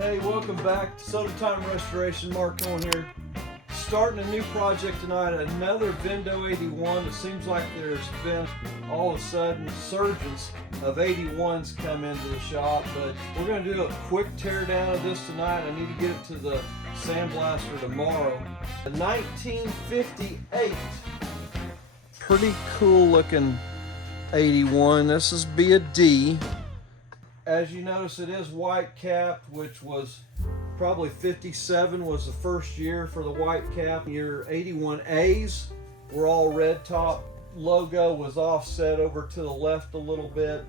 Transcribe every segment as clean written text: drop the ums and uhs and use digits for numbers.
Hey, welcome back to Soda Time Restoration. Mark on here. Starting a new project tonight, another Vendo 81. It seems like there's been all of a sudden surgence of 81s come into the shop, but we're going to do a quick tear down of this tonight. I need to get it to the sandblaster tomorrow. A 1958, pretty cool looking 81. This is be a D. As you notice, it is white capped, which was probably 57 was the first year for the white cap. Your 81As were all red top. Logo was offset over to the left a little bit.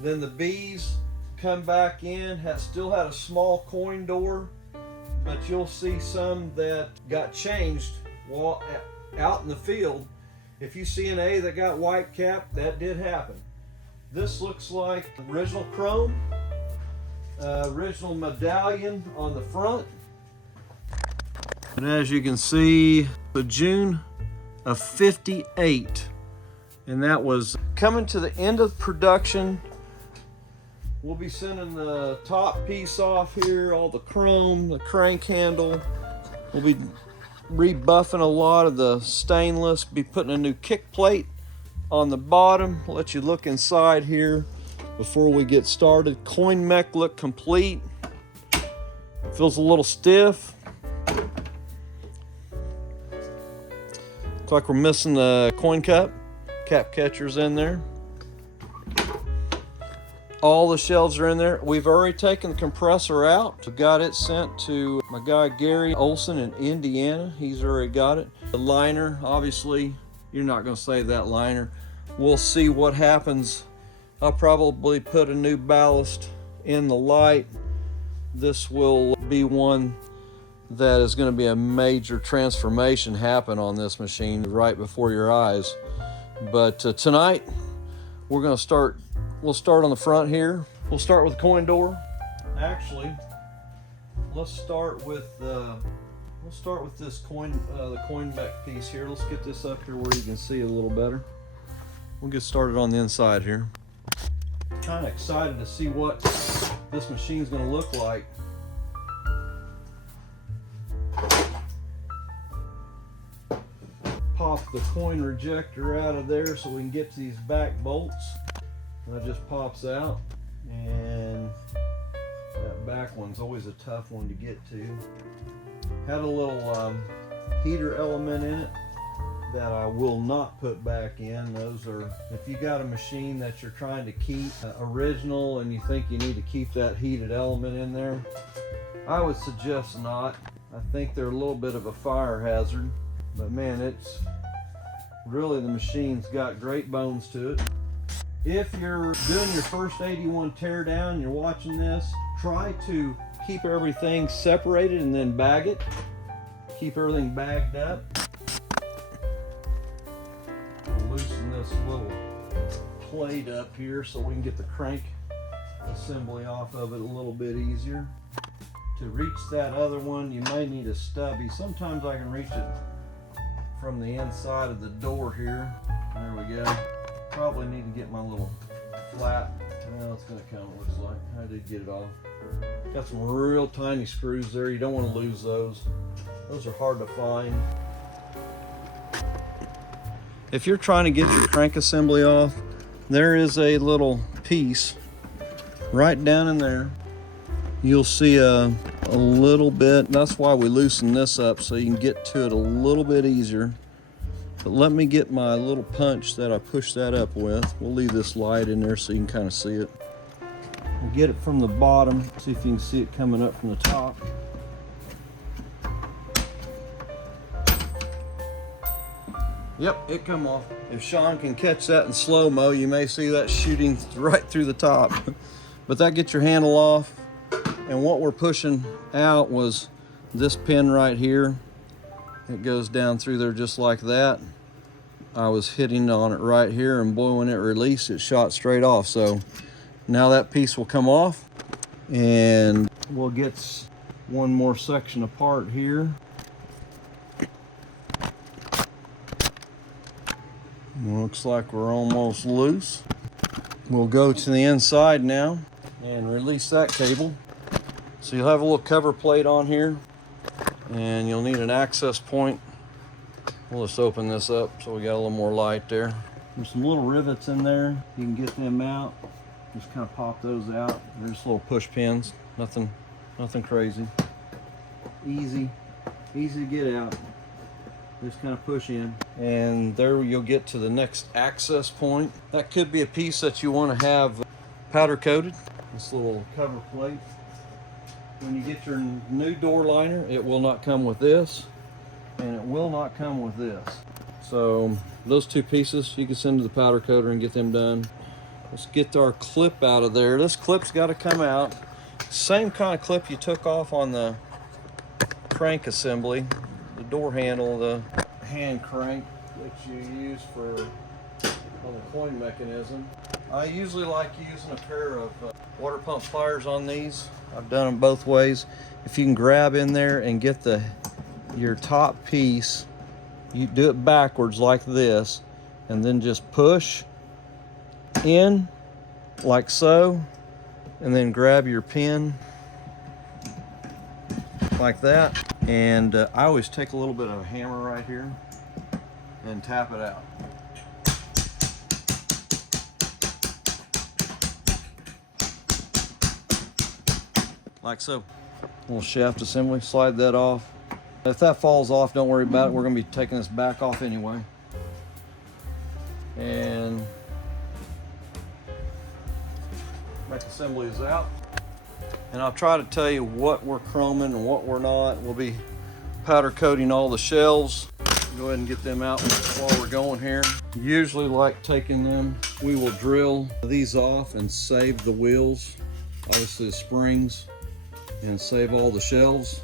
Then the Bs come back in, still had a small coin door, but you'll see some that got changed while out in the field. If you see an A that got white cap, that did happen. This looks like original chrome, original medallion on the front. And as you can see, the June of 58, and that was coming to the end of production. We'll be sending the top piece off here, all the chrome, the crank handle. We'll be rebuffing a lot of the stainless, be putting a new kick plate on the bottom. I'll let you look inside here before we get started. Coin mech look complete. Feels a little stiff. Looks like we're missing the coin cup. Cap catcher's in there. All the shelves are in there. We've already taken the compressor out. We got it sent to my guy Gary Olson in Indiana. He's already got it. The liner, obviously, you're not going to save that liner. We'll see what happens. I'll probably put a new ballast in the light. This will be one that is going to be a major transformation happen on this machine right before your eyes. But tonight we're going to start. We'll start on the front here. We'll start with the coin door. Actually, let's start with this coin, the coin mech piece here. Let's get this up here where you can see it a little better. We'll get started on the inside here. Kind of excited to see what this machine's going to look like. Pop the coin rejector out of there so we can get to these back bolts. That just pops out, and that back one's always a tough one to get to. Had a little heater element in it that I will not put back in. Those are, if you got a machine that you're trying to keep original and you think you need to keep that heated element in there, I would suggest not. I think they're a little bit of a fire hazard, but man, it's really, the machine's got great bones to it. If you're doing your first 81 teardown, you're watching this, try to keep everything separated and then bag it. Keep everything bagged up. Loosen this little plate up here so we can get the crank assembly off of it a little bit easier. To reach that other one, you may need a stubby. Sometimes I can reach it from the inside of the door here. There we go. Probably need to get my little flat. Well, it's going to come, it looks like. I did get it off. Got some real tiny screws there. You don't want to lose those. Those are hard to find. If you're trying to get your crank assembly off, there is a little piece right down in there. You'll see a little bit. That's why we loosen this up, so you can get to it a little bit easier. But let me get my little punch that I push that up with. We'll leave this light in there so you can kind of see it. We'll get it from the bottom, see if you can see it coming up from the top. Yep, it come off. If Sean can catch that in slow-mo, you may see that shooting right through the top. But that gets your handle off. And what we're pushing out was this pin right here. It goes down through there just like that. I was hitting on it right here, and boy, when it released, it shot straight off. So now that piece will come off, and we'll get one more section apart here. Looks like we're almost loose. We'll go to the inside now and release that cable. So you'll have a little cover plate on here, and you'll need an access point. We'll just open this up so we got a little more light there. There's some little rivets in there. You can get them out. Just kind of pop those out. They're just little push pins. Nothing crazy. Easy to get out. Just kind of push in, and there you'll get to the next access point. That could be a piece that you want to have powder coated. This little cover plate. When you get your new door liner, it will not come with this, and it will not come with this. So those two pieces you can send to the powder coater and get them done. Let's get our clip out of there. This clip's got to come out. Same kind of clip you took off on the crank assembly, the door handle, the hand crank that you use on the coin mechanism. I usually like using a pair of water pump pliers on these. I've done them both ways. If you can grab in there and get your top piece, you do it backwards like this, and then just push in like so, and then grab your pin like that. And I always take a little bit of a hammer right here and tap it out. Like so. Little shaft assembly, slide that off. If that falls off, don't worry about it. We're going to be taking this back off anyway. And rack assembly is out. And I'll try to tell you what we're chroming and what we're not. We'll be powder coating all the shelves. Go ahead and get them out while we're going here. Usually like taking them, we will drill these off and save the wheels, obviously the springs, and save all the shelves.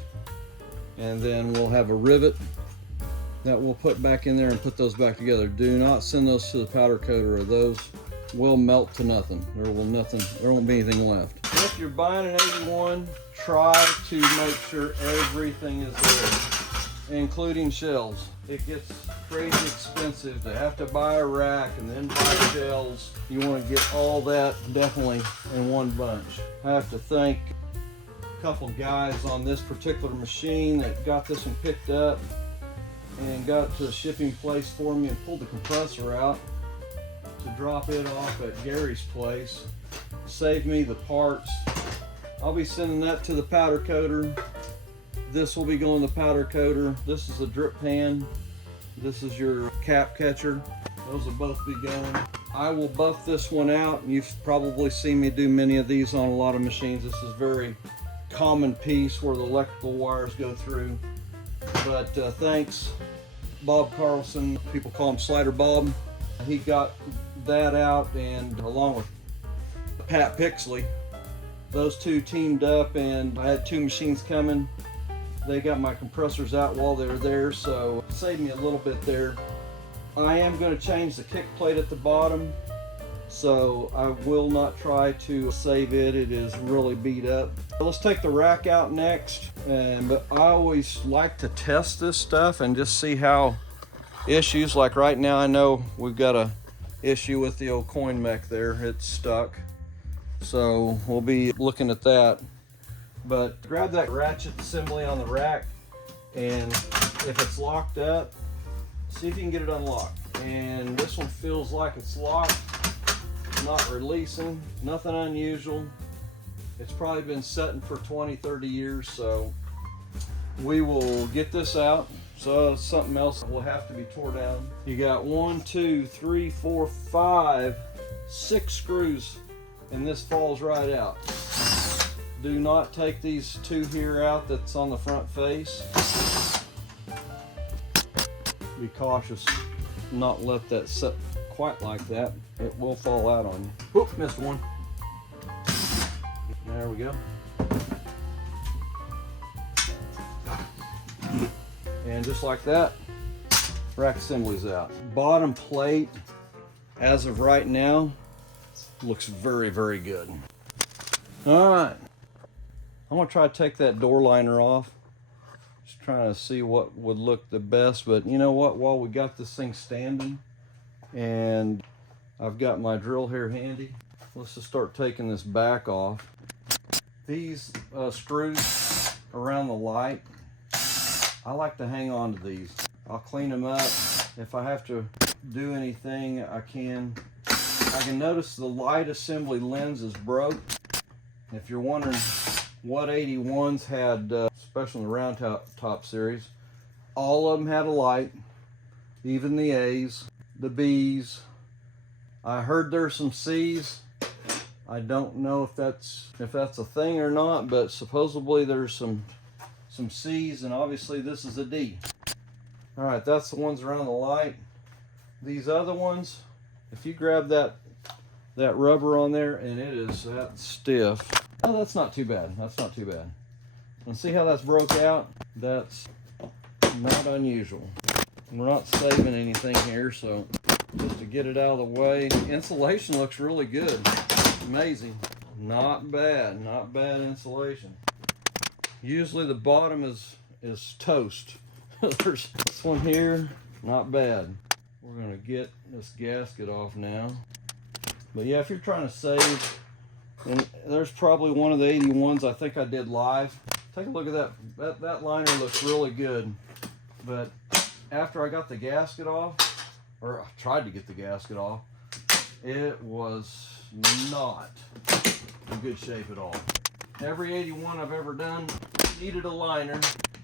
And then we'll have a rivet that we'll put back in there and put those back together. Do not send those to the powder coater, or those will melt to nothing. There won't be anything left. If you're buying an 81, try to make sure everything is there, including shelves. It gets crazy expensive to have to buy a rack and then buy shelves. You want to get all that definitely in one bunch. I have to thank a couple guys on this particular machine that got this one picked up and got it to the shipping place for me and pulled the compressor out to drop it off at Gary's place. Saved me the parts. I'll be sending that to the powder coater. This will be going to the powder coater. This is a drip pan. This is your cap catcher. Those will both be going. I will buff this one out. You've probably seen me do many of these on a lot of machines. This is a very common piece where the electrical wires go through. But thanks, Bob Carlson. People call him Slider Bob. He got that out, and along with Pat Pixley, those two teamed up, and I had two machines coming. They got my compressors out while they were there, so it saved me a little bit there. I am going to change the kick plate at the bottom, so I will not try to save it. It is really beat up. Let's take the rack out next, but I always like to test this stuff and just see how issues, like right now I know we've got a issue with the old coin mech there. It's stuck, so we'll be looking at that. But grab that ratchet assembly on the rack, and if it's locked up, see if you can get it unlocked. And this one feels like it's locked, not releasing, nothing unusual. It's probably been setting for 20-30 years, so we will get this out. So something else will have to be tore down. You got 1, 2, 3, 4, 5, 6 screws, and this falls right out. Do not take these two here out that's on the front face. Be cautious, not let that set quite like that. It will fall out on you. Oop, missed one. There we go. And just like that, rack assembly's out. Bottom plate, as of right now, looks very, very good. All right, I'm gonna try to take that door liner off. Just trying to see what would look the best, but you know what, while we got this thing standing and I've got my drill here handy, let's just start taking this back off. These screws around the light, I like to hang on to these. I'll clean them up. If I have to do anything, I can. I can notice the light assembly lens is broke. If you're wondering what 81s had, especially in the round top series, all of them had a light, even the A's, the B's. I heard there's some C's. I don't know if that's a thing or not, but supposedly there's some C's, and obviously this is a D. All right, that's the ones around the light. These other ones, if you grab that rubber on there, and it is that stiff. Oh, that's not too bad. That's not too bad. And see how that's broke out? That's not unusual. We're not saving anything here, so just to get it out of the way. Insulation looks really good. Amazing. Not bad. Not bad insulation. Usually the bottom is toast. There's this one here. Not bad. We're going to get this gasket off now. But yeah, if you're trying to save, and there's probably one of the 81s I think I did live. Take a look at that. That liner looks really good. But after I got the gasket off, or I tried to get the gasket off, it was not in good shape at all. Every 81 I've ever done needed a liner,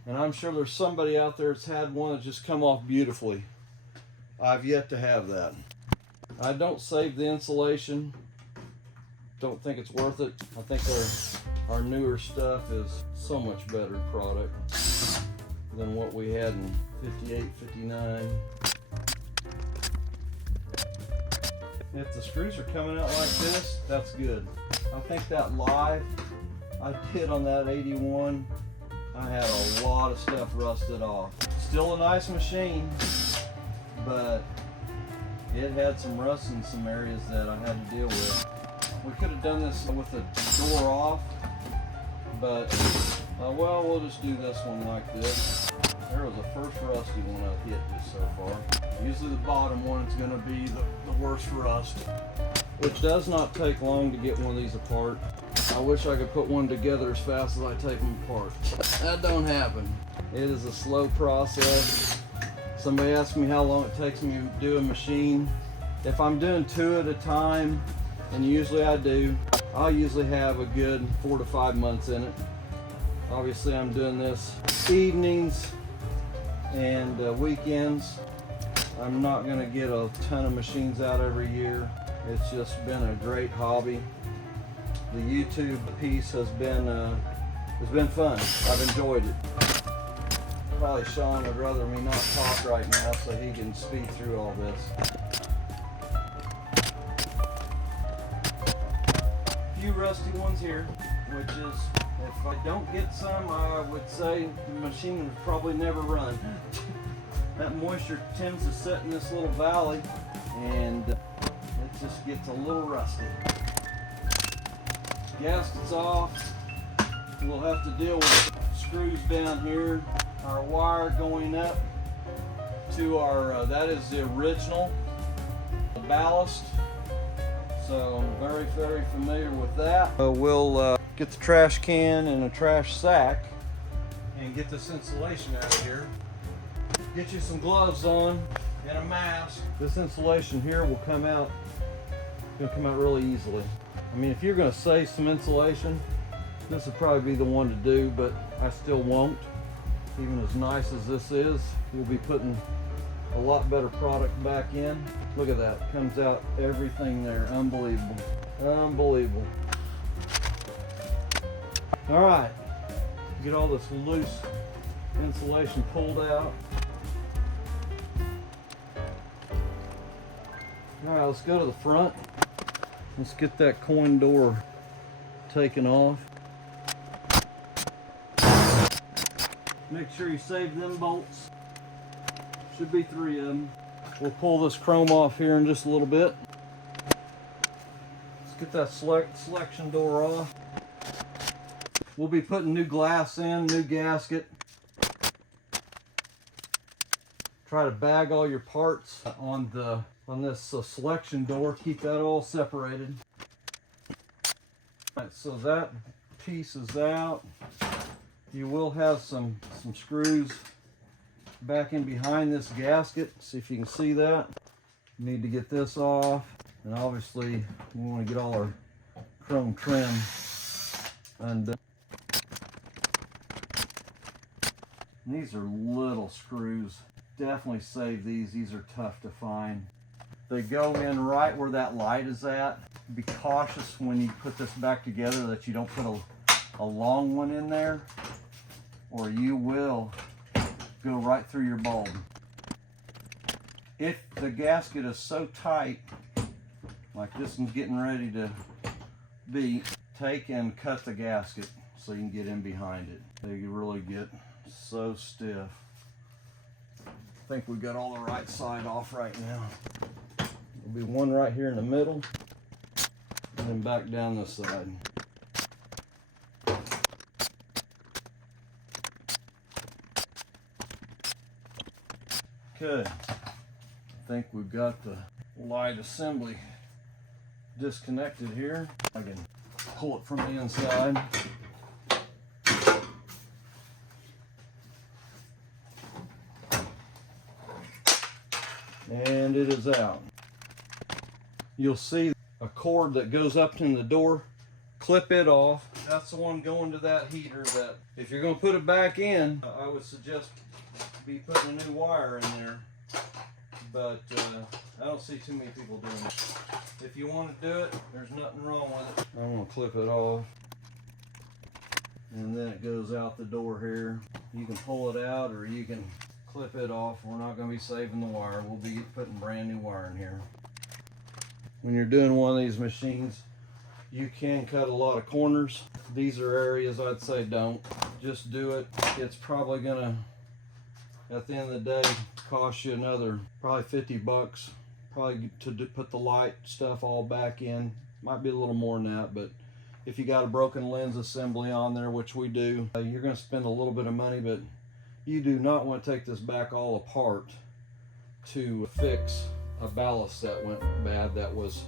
and I'm sure there's somebody out there that's had one that's just come off beautifully. I've yet to have that. I don't save the insulation. Don't think it's worth it. I think our newer stuff is so much better product than what we had in 58, 59. If the screws are coming out like this, that's good. I think that live I did on that 81, I had a lot of stuff rusted off. Still a nice machine, but it had some rust in some areas that I had to deal with. We could have done this with the door off, but well, we'll just do this one like this. There was the first rusty one I've hit just so far. Usually the bottom one is going to be the worst rust, which does not take long to get one of these apart. I wish I could put one together as fast as I take them apart. That don't happen. It is a slow process. Somebody asked me how long it takes me to do a machine. If I'm doing 2 at a time, and usually I do, I'll usually have a good 4 to 5 months in it. Obviously I'm doing this evenings and weekends. I'm not going to get a ton of machines out every year. It's just been a great hobby. The YouTube piece has been fun. I've enjoyed it. Probably Sean would rather me not talk right now so he can speed through all this. A few rusty ones here, which is, if I don't get some, I would say the machine would probably never run. That moisture tends to sit in this little valley, and it just gets a little rusty. Gasket's off. We'll have to deal with screws down here. Our wire going up to our, that is the original ballast. So I'm very, very familiar with that. We'll get the trash can and a trash sack and get this insulation out of here. Get you some gloves on and a mask. This insulation here will come out, really easily. I mean, if you're going to save some insulation, this would probably be the one to do, but I still won't. Even as nice as this is, we'll be putting a lot better product back in. Look at that, comes out everything there. Unbelievable, unbelievable. All right, get all this loose insulation pulled out. All right, let's go to the front. Let's get that coin door taken off. Make sure you save them bolts. Should be 3 of them. We'll pull this chrome off here in just a little bit. Let's get that selection door off. We'll be putting new glass in, new gasket. Try to bag all your parts on this selection door. Keep that all separated. All right, so that pieces out. You will have some screws back in behind this gasket. See if you can see that. Need to get this off, and obviously we want to get all our chrome trim undone. These are little screws. Definitely save these. These are tough to find. They go in right where that light is at. Be cautious when you put this back together that you don't put a long one in there, or you will go right through your bulb. If the gasket is so tight, like this one's getting ready to be, take and cut the gasket so you can get in behind it. They really get so stiff. I think we've got all the right side off right now. There'll be one right here in the middle, and then back down this side. Okay, I think we've got the light assembly disconnected here. I can pull it from the inside. And it is out. You'll see a cord that goes up in the door. Clip it off. That's the one going to that heater that if you're going to put it back in, I would suggest be putting a new wire in there. But I don't see too many people doing it. If you want to do it, there's nothing wrong with it. I'm going to clip it off. And then it goes out the door here. You can pull it out or you can clip it off. We're not going to be saving the wire. We'll be putting brand new wire in here. When you're doing one of these machines, you can cut a lot of corners. These are areas I'd say don't. Just do it. It's probably going to, at the end of the day, cost you another probably 50 bucks probably to put the light stuff all back in. Might be a little more than that, but if you got a broken lens assembly on there, which we do, you're going to spend a little bit of money, but you do not want to take this back all apart to fix a ballast that went bad that was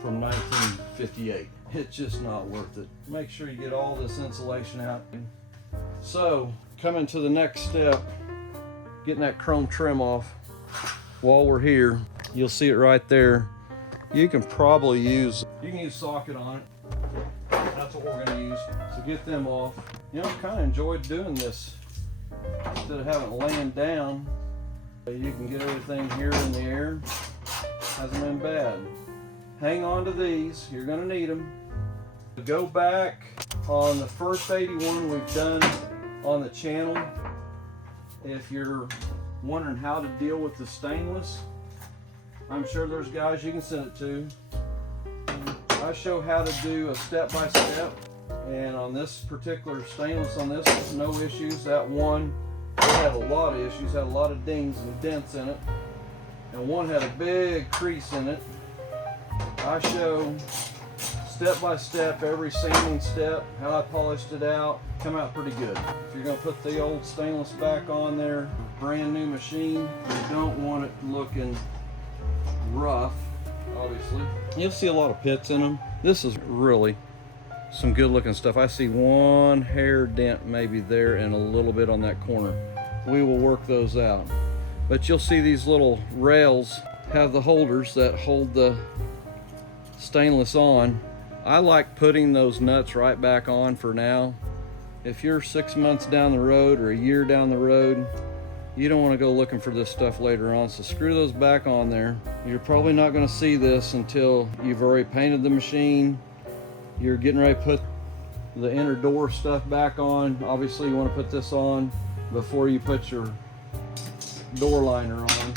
from 1958. It's just not worth it. Make sure you get all this insulation out. So, coming to the next step, getting that chrome trim off. While we're here, you'll see it right there. You can probably use socket on it. That's what we're gonna use. So get them off. You know, I kind of enjoyed doing this. Instead of having it laying down, you can get everything here in the air. Hasn't been bad. Hang on to these, you're gonna need them. Go back on the first 81 we've done on the channel. If you're wondering how to deal with the stainless, I'm sure there's guys you can send it to. I show how to do a step-by-step, and on this particular stainless, on this, no issues. That one, it had a lot of issues, had a lot of dings and dents in it, and one had a big crease in it. I show step-by-step, every sanding step, how I polished it out. Come out pretty good. If you're going to put the old stainless back on there, brand new machine, you don't want it looking rough, obviously. You'll see a lot of pits in them. This is really some good looking stuff. I see one hair dent maybe there and a little bit on that corner. We will work those out. But you'll see these little rails have the holders that hold the stainless on. I like putting those nuts right back on for now. If you're 6 months down the road or a year down the road, you don't want to go looking for this stuff later on, so screw those back on there. You're probably not going to see this until you've already painted the machine. You're getting ready to put the inner door stuff back on. Obviously you want to put this on before you put your door liner on.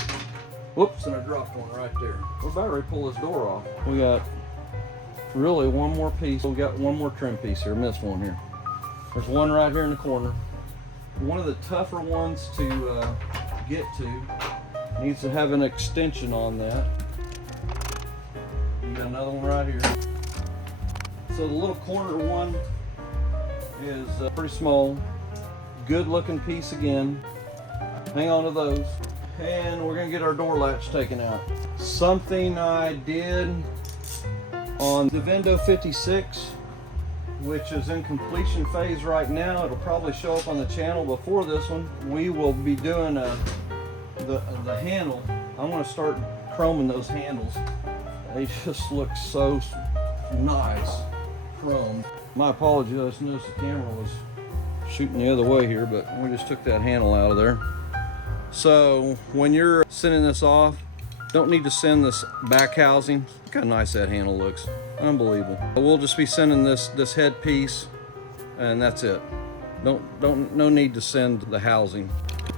Whoops, and I dropped one right there. We're about ready to pull this door off. We got really one more piece. We got one more trim piece here, missed one here. There's one right here in the corner. One of the tougher ones to get to. Needs to have an extension on that. You got another one right here. So the little corner one is pretty small. Good looking piece again. Hang on to those. And we're gonna get our door latch taken out. Something I did on the Vendo 56 which is in completion phase right now. It'll probably show up on the channel before this one. We will be doing the handle. I'm going to start chroming those handles. They just look so nice chrome. My apologies, I just noticed the camera was shooting the other way here, but we just took that handle out of there. So when you're sending this off, don't need to send this back housing. Look how nice that handle looks. Unbelievable. We'll just be sending this head piece, and that's it. No need to send the housing.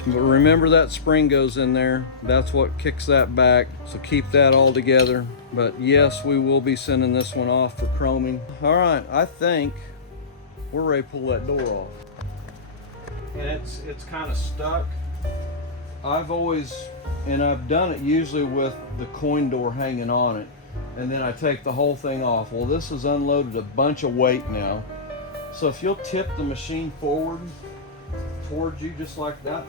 But remember, that spring goes in there. That's what kicks that back. So keep that all together. But yes, we will be sending this one off for chroming. All right, I think we're ready to pull that door off. And it's kind of stuck. I've done it usually with the coin door hanging on it, and then I take the whole thing off. Well, this has unloaded a bunch of weight now. So if you'll tip the machine forward towards you just like that,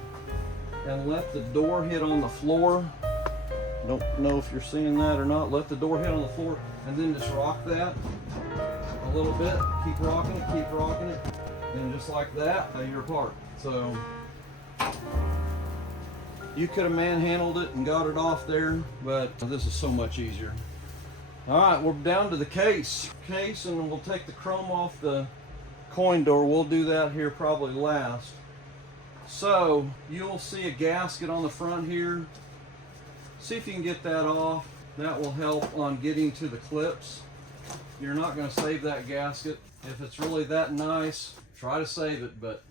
and let the door hit on the floor. Don't know if you're seeing that or not. Let the door hit on the floor, and then just rock that a little bit. Keep rocking it, and just like that, you're apart. So you could have manhandled it and got it off there, but this is so much easier. All right, we're down to the case, and we'll take the chrome off the coin door. We'll do that here probably last. So you'll see a gasket on the front here. See if you can get that off. That will help on getting to the clips. You're not going to save that gasket. If it's really that nice, try to save it, but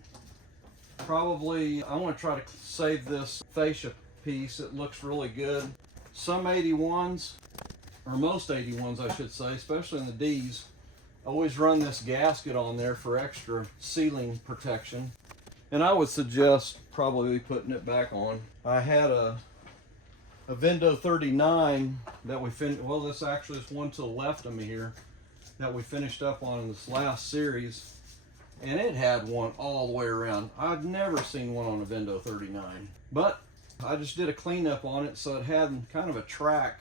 probably I want to try to save this fascia piece. It looks really good. Some 81s, or most 81s I should say, especially in the D's, always run this gasket on there for extra sealing protection. And I would suggest probably putting it back on. I had a Vendo 39 that we finished, well, this actually is one to the left of me here, that we finished up on in this last series. And it had one all the way around. I've never seen one on a Vendo 39. But I just did a cleanup on it, so it had kind of a track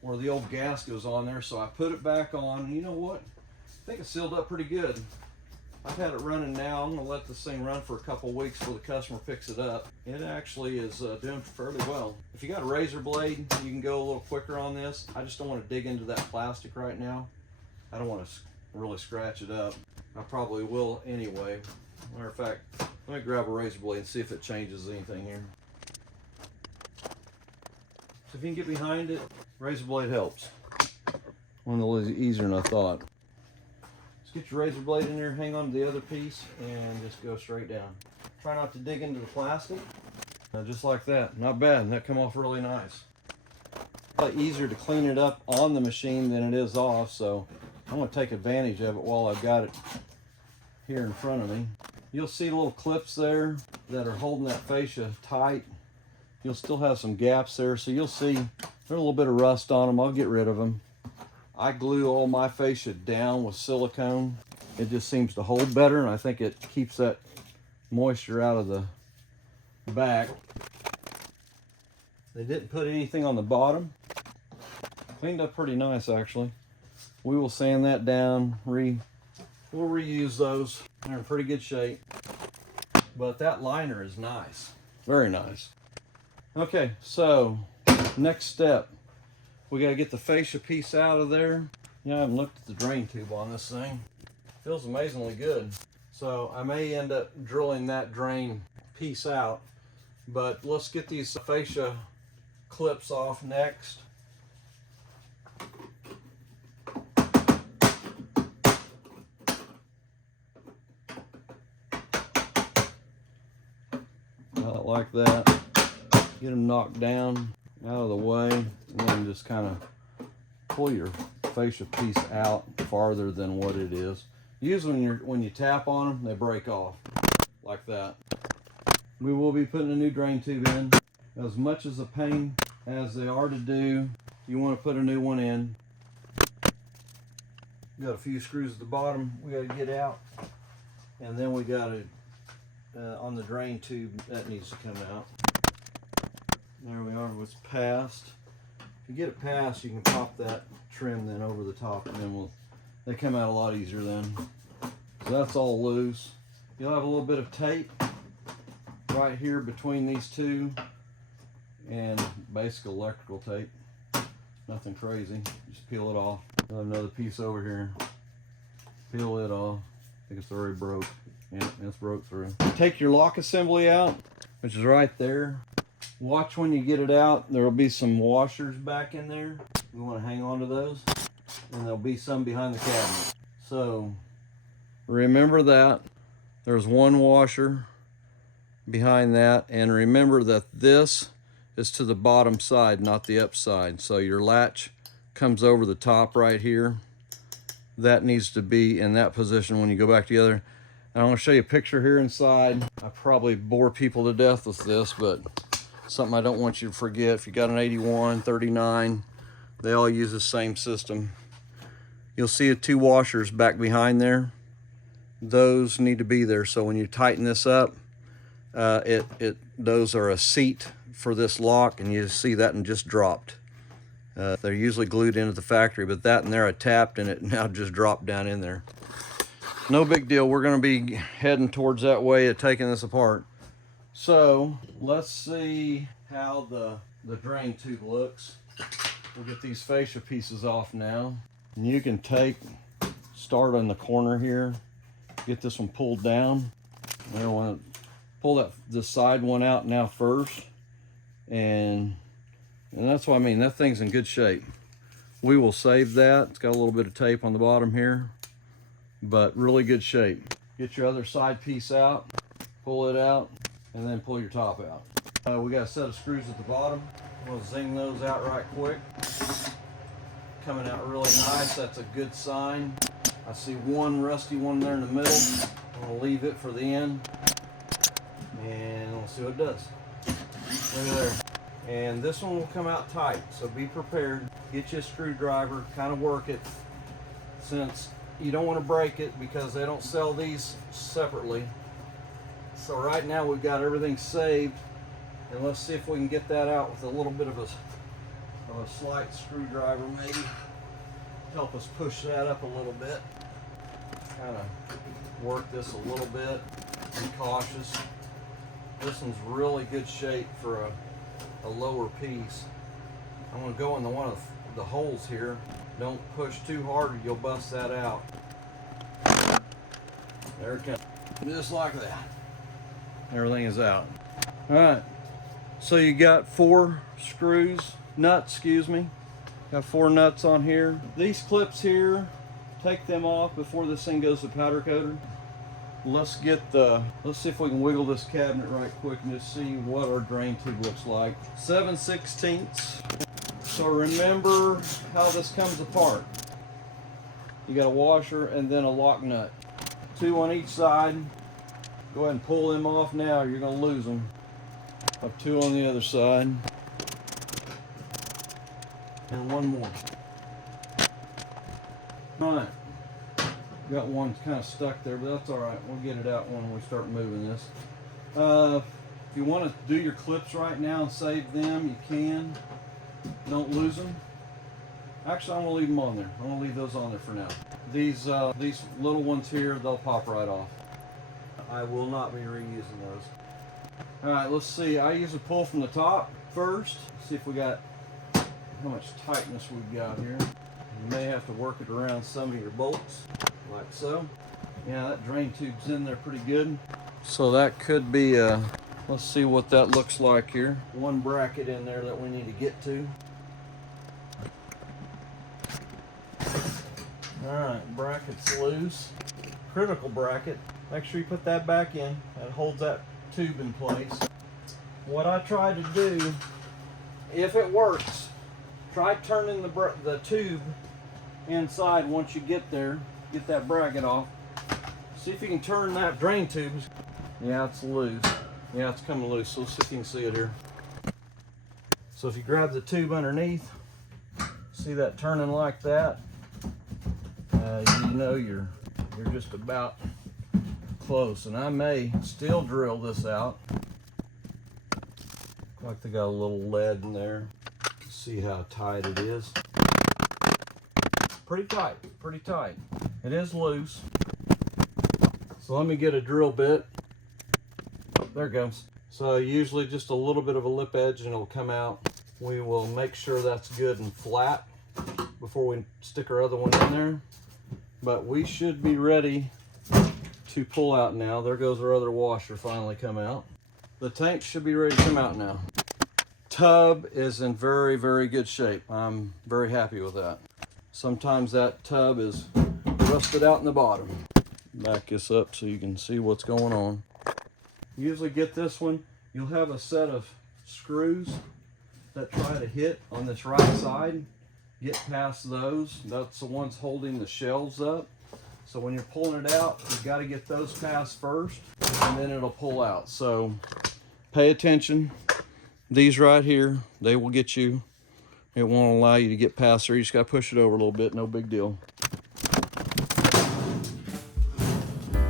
where the old gasket was on there. So I put it back on, and you know what? I think it sealed up pretty good. I've had it running now. I'm gonna let this thing run for a couple weeks before the customer picks it up. It actually is doing fairly well. If you got a razor blade, you can go a little quicker on this. I just don't want to dig into that plastic right now. I don't want to really scratch it up. I probably will anyway. Matter of fact, let me grab a razor blade and see if it changes anything here. So if you can get behind it, razor blade helps. One a little easier than I thought. Get your razor blade in there, hang on to the other piece, and just go straight down. Try not to dig into the plastic. Just like that. Not bad. That come off really nice. A lot easier to clean it up on the machine than it is off, so I'm going to take advantage of it while I've got it here in front of me. You'll see little clips there that are holding that fascia tight. You'll still have some gaps there, so you'll see there's a little bit of rust on them. I'll get rid of them. I glue all my fascia down with silicone. It just seems to hold better, and I think it keeps that moisture out of the back. They didn't put anything on the bottom. Cleaned up pretty nice, actually. We will sand that down. We'll reuse those. They're in pretty good shape. But that liner is nice. Very nice. Okay, so next step. We got to get the fascia piece out of there. I haven't looked at the drain tube on this thing. Feels amazingly good. So I may end up drilling that drain piece out. But let's get these fascia clips off next. About like that. Get them knocked down, out of the way, and then just kind of pull your fascia piece out farther than what it is. Usually when you tap on them, they break off like that. We will be putting a new drain tube in. As much as a pain as they are to do, you want to put a new one in. Got a few screws at the bottom we got to get out, and then we got to on the drain tube that needs to come out. There we are. It's passed. If you get it passed, you can pop that trim then over the top, and then they come out a lot easier then. So that's all loose. You'll have a little bit of tape right here between these two, and basic electrical tape. Nothing crazy. Just peel it off. Another piece over here. Peel it off. I think it's already broke. Yeah, it's broke through. Take your lock assembly out, which is right there. Watch when you get it out. There will be some washers back in there. We want to hang on to those. And there'll be some behind the cabinet. So remember that. There's one washer behind that. And remember that this is to the bottom side, not the up side. So your latch comes over the top right here. That needs to be in that position when you go back together. And I'm going to show you a picture here inside. I probably bore people to death with this, but something I don't want you to forget. If you got an 81, 39, they all use the same system. You'll see the two washers back behind there. Those need to be there. So when you tighten this up, those are a seat for this lock, and you see that and just dropped. They're usually glued into the factory, but that and there I tapped and it now just dropped down in there. No big deal. We're going to be heading towards that way of taking this apart. So let's see how the drain tube looks. We'll get these fascia pieces off now. And you can start on the corner here, get this one pulled down. I want to pull the side one out now first. And that's what I mean. That thing's in good shape. We will save that. It's got a little bit of tape on the bottom here, but really good shape. Get your other side piece out, pull it out, and then pull your top out. We got a set of screws at the bottom. We'll zing those out right quick. Coming out really nice. That's a good sign. I see one rusty one there in the middle. I'm gonna leave it for the end, and we'll see what it does. Look at there. And this one will come out tight, so be prepared. Get you a screwdriver, kind of work it, since you don't want to break it because they don't sell these separately. So right now we've got everything saved, and let's see if we can get that out with a little bit of a slight screwdriver, maybe help us push that up a little bit. Kind of work this a little bit. Be cautious. This one's really good shape for a lower piece. I'm going to go in one of the holes here. Don't push too hard or you'll bust that out. There it comes. Just like that. Everything is out. Alright, so you got nuts, excuse me. Got 4 nuts on here. These clips here, take them off before this thing goes to powder coater. Let's see if we can wiggle this cabinet right quick and just see what our drain tube looks like. 7/16. So remember how this comes apart. You got a washer and then a lock nut. 2 on each side. Go ahead and pull them off now, or you're going to lose them. Have 2 on the other side. And 1 more. Alright. Got one kind of stuck there, but that's alright. We'll get it out when we start moving this. If you want to do your clips right now and save them, you can. Don't lose them. Actually, I'm going to leave them on there. I'm going to leave those on there for now. These little ones here, they'll pop right off. I will not be reusing those. Alright, let's see. I usually pull from the top first. See if we got how much tightness we've got here. You may have to work it around some of your bolts, like so. Yeah, that drain tube's in there pretty good. So that could be let's see what that looks like here. 1 bracket in there that we need to get to. Alright, bracket's loose. Critical bracket. Make sure you put that back in. That holds that tube in place. What I try to do, if it works, try turning the tube inside once you get there. Get that bracket off. See if you can turn that drain tube. Yeah, it's loose. Yeah, it's coming loose. So let's see if you can see it here. So if you grab the tube underneath, see that turning like that, you know you're just about close. And I may still drill this out. Like they got a little lead in there. See how tight it is. Pretty tight, pretty tight. It is loose. So let me get a drill bit. There it goes. So usually just a little bit of a lip edge and it'll come out. We will make sure that's good and flat before we stick our other one in there. But we should be ready to pull out now. There goes our other washer finally come out. The tank should be ready to come out now. Tub is in very, very good shape. I'm very happy with that. Sometimes that tub is rusted out in the bottom. Back this up so you can see what's going on. Usually get this one, you'll have a set of screws that try to hit on this right side. Get past those. That's the ones holding the shelves up. So when you're pulling it out, you've got to get those past first and then it'll pull out. So pay attention. These right here, they will get you. It won't allow you to get past there. You just got to push it over a little bit, no big deal.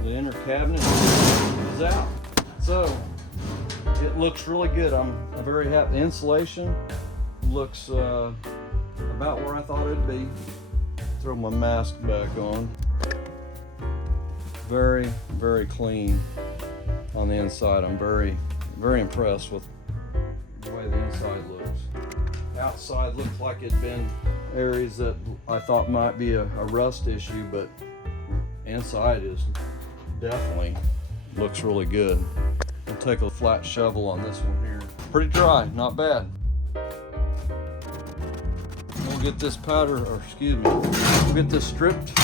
The inner cabinet is out. So it looks really good. I'm very happy. The insulation looks about where I thought it'd be. Throw my mask back on. Very, very clean on the inside. I'm very, very impressed with the way the inside looks. Outside looks like it'd been areas that I thought might be a rust issue, but inside is definitely looks really good. We'll take a flat shovel on this one here. Pretty dry, not bad. We'll get this powder, or excuse me, we'll get this stripped,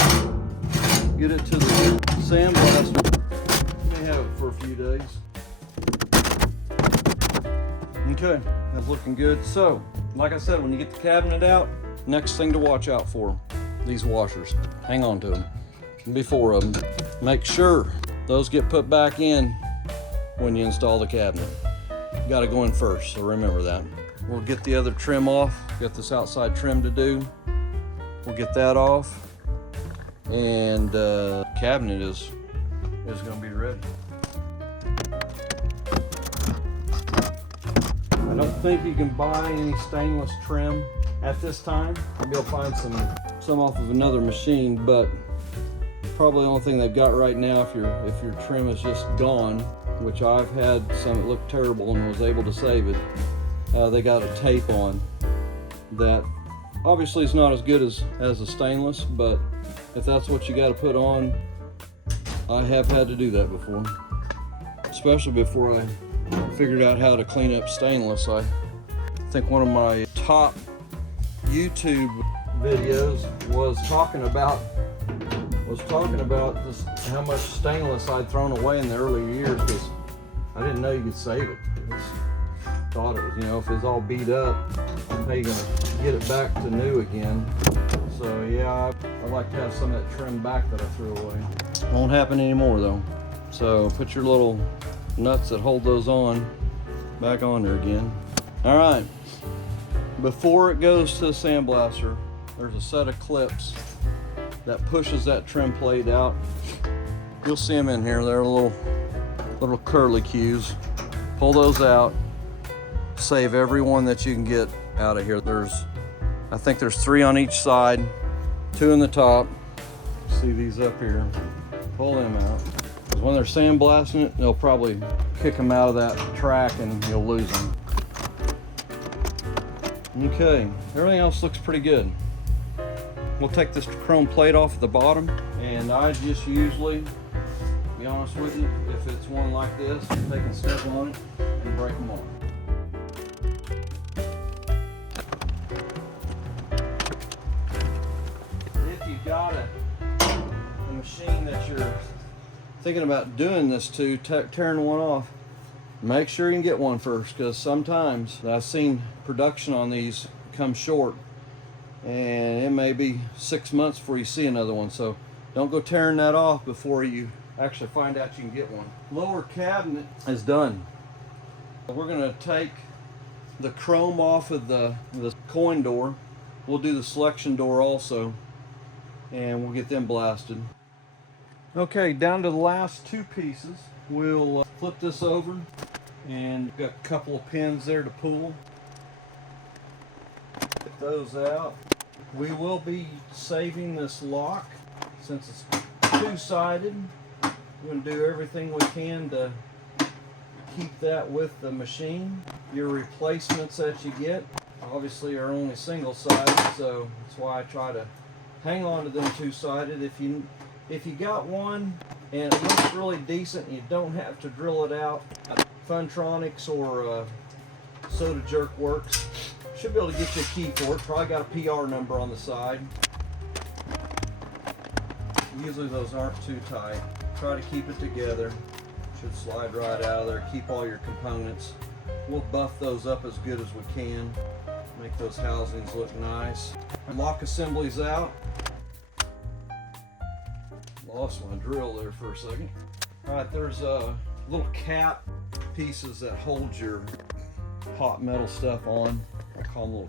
get it to the sandblaster. May have it for a few days. Okay, that's looking good. So, like I said, when you get the cabinet out, next thing to watch out for, these washers. Hang on to them. There'll be 4 of them. Make sure those get put back in when you install the cabinet. You gotta go in first, so remember that. We'll get the other trim off. Got this outside trim to do. We'll get that off. And cabinet is gonna be ready. I don't think you can buy any stainless trim at this time. Maybe you'll find some off of another machine, but probably the only thing they've got right now, if your trim is just gone, which I've had some that looked terrible and was able to save it, they got a tape on that obviously is not as good as a stainless, but if that's what you got to put on, I have had to do that before, especially before I figured out how to clean up stainless. I think one of my top YouTube videos was talking about this, how much stainless I'd thrown away in the earlier years, because I didn't know you could save it. Thought it was, you know, if it's all beat up, how you gonna get it back to new again? So yeah, I like to have some of that trim back that I threw away. Won't happen anymore though. So put your little nuts that hold those on back on there again. All right, before it goes to the sandblaster, there's a set of clips that pushes that trim plate out. You'll see them in here. They're little curly cues. Pull those out. Save every one that you can get out of here. I think there's 3 on each side, 2 in the top. See these up here. Pull them out. Because when they're sandblasting it, they'll probably kick them out of that track and you'll lose them. Okay, everything else looks pretty good. We'll take this chrome plate off at the bottom, and I just usually, to be honest with you, if it's one like this, take a step on it and break them off. If you've got a machine that you're thinking about doing this to, tearing one off, make sure you can get one first, because sometimes I've seen production on these come short, and it may be 6 months before you see another one. So don't go tearing that off before you actually find out you can get one. Lower cabinet is done. We're going to take the chrome off of the coin door. We'll do the selection door also, and we'll get them blasted. Okay, down to the last 2 pieces. We'll flip this over, and got a couple of pins there to pull. Get those out. We will be saving this lock since it's 2-sided. We're going to do everything we can to keep that with the machine. Your replacements that you get obviously are only single-sided, so that's why I try to hang on to them two-sided. If you got one and it looks really decent, you don't have to drill it out. Funtronics or Soda Jerk Works should be able to get you a key for it. Probably got a PR number on the side. Usually those aren't too tight. Try to keep it together. Should slide right out of there. Keep all your components. We'll buff those up as good as we can. Make those housings look nice. Lock assemblies out. Lost my drill there for a second. Alright, there's little cap pieces that hold your hot metal stuff on. I call them little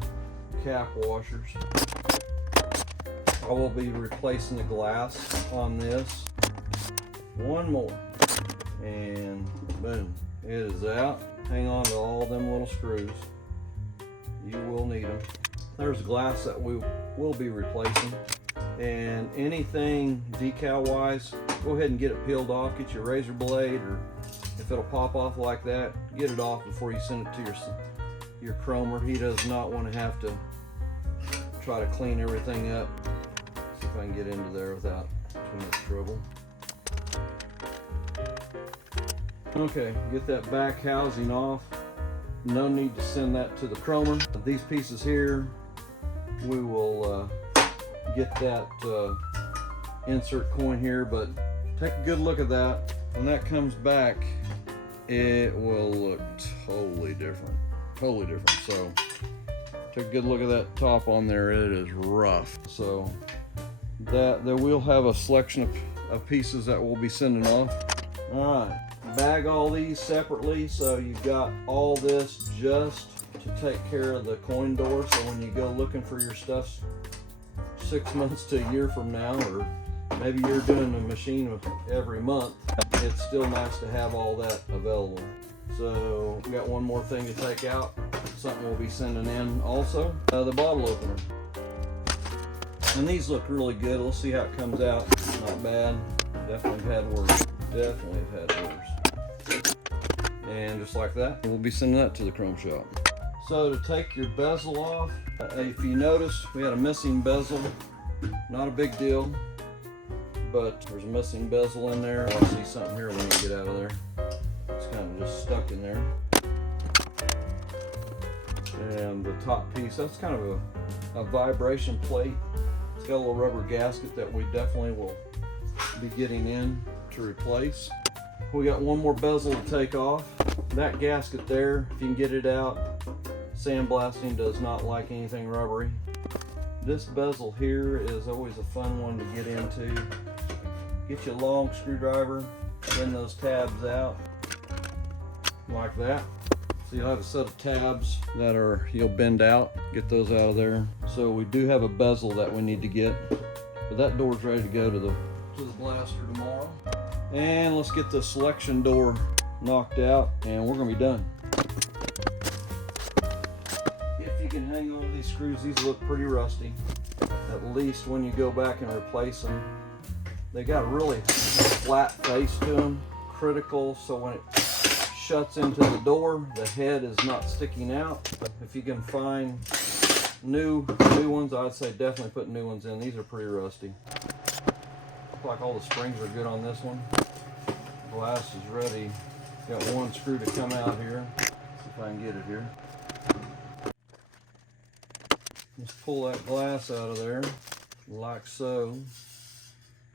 cap washers. I will be replacing the glass on this. One more. And boom, it is out. Hang on to all them little screws. You will need them. There's glass that we will be replacing. And anything decal wise, go ahead and get it peeled off. Get your razor blade, or if it'll pop off like that, get it off before you send it to your chromer. He does not want to have to try to clean everything up. See if I can get into there without too much trouble. Okay, get that back housing off. No need to send that to the chromer. These pieces here, we will get that insert coin here, but take a good look at that. When that comes back, it will look totally different. Totally different. So take a good look at that top on there. It is rough. So that we'll have a selection of pieces that we'll be sending off. All right. Bag all these separately, so you've got all this just to take care of the coin door. So when you go looking for your stuff 6 months to a year from now, or maybe you're doing a machine every month, it's still nice to have all that available. So we got one more thing to take out, something we'll be sending in also, the bottle opener. And these look really good. We'll see how it comes out. Not bad. Definitely had worse. Definitely have had worse. And just like that, we'll be sending that to the chrome shop. So to take your bezel off, if you notice, we had a missing bezel. Not a big deal, but there's a missing bezel in there. I'll see something here when we get out of there. It's kind of just stuck in there. And the top piece, that's kind of a vibration plate. It's got a little rubber gasket that we definitely will be getting in to replace. We got one more bezel to take off. That gasket there, if you can get it out, sandblasting does not like anything rubbery. This bezel here is always a fun one to get into. Get you a long screwdriver, bend those tabs out like that. So you'll have a set of tabs that you'll bend out, get those out of there. So we do have a bezel that we need to get, but that door's ready to go to the blaster tomorrow. And let's get the selection door knocked out, and we're gonna be done. If you can hang on to these screws, these look pretty rusty. At least when you go back and replace them. They got a really flat face to them, critical, so when it shuts into the door, the head is not sticking out. If you can find new ones, I'd say definitely put new ones in. These are pretty rusty. Looks like all the springs are good on this one. Glass is ready. Got one screw to come out here. See if I can get it here. Just pull that glass out of there, like so.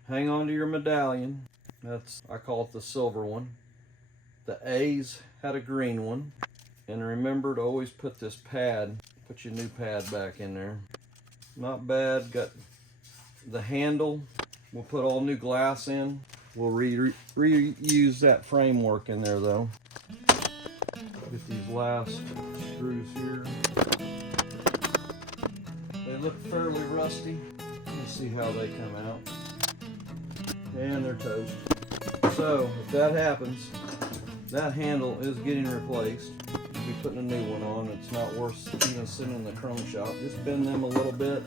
Hang on to your medallion. I call it the silver one. The A's had a green one. And remember to always put this pad, put your new pad back in there. Not bad. Got the handle. We'll put all new glass in. We'll reuse that framework in there though. Get these last screws here. They look fairly rusty. Let's see how they come out. And they're toast. So if that happens, that handle is getting replaced. We'll be putting a new one on. It's not worth even sitting in the chrome shop. Just bend them a little bit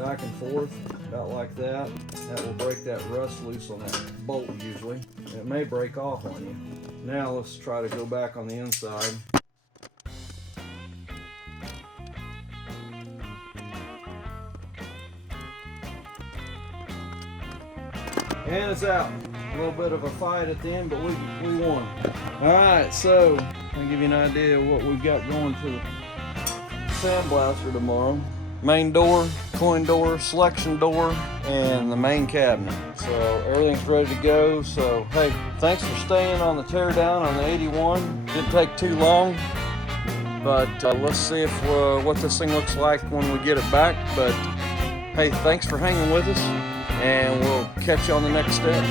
back and forth, about like that. That will break that rust loose on that bolt usually. It may break off on you. Now let's try to go back on the inside. And it's out. A little bit of a fight at the end, but we won. Alright, so I'll give you an idea of what we've got going to the sandblaster tomorrow. Main door, coin door, selection door, and the main cabinet. So everything's ready to go. So hey, thanks for staying on the teardown on the 81. Didn't take too long, but let's see if what this thing looks like when we get it back. But hey, thanks for hanging with us, and we'll catch you on the next step.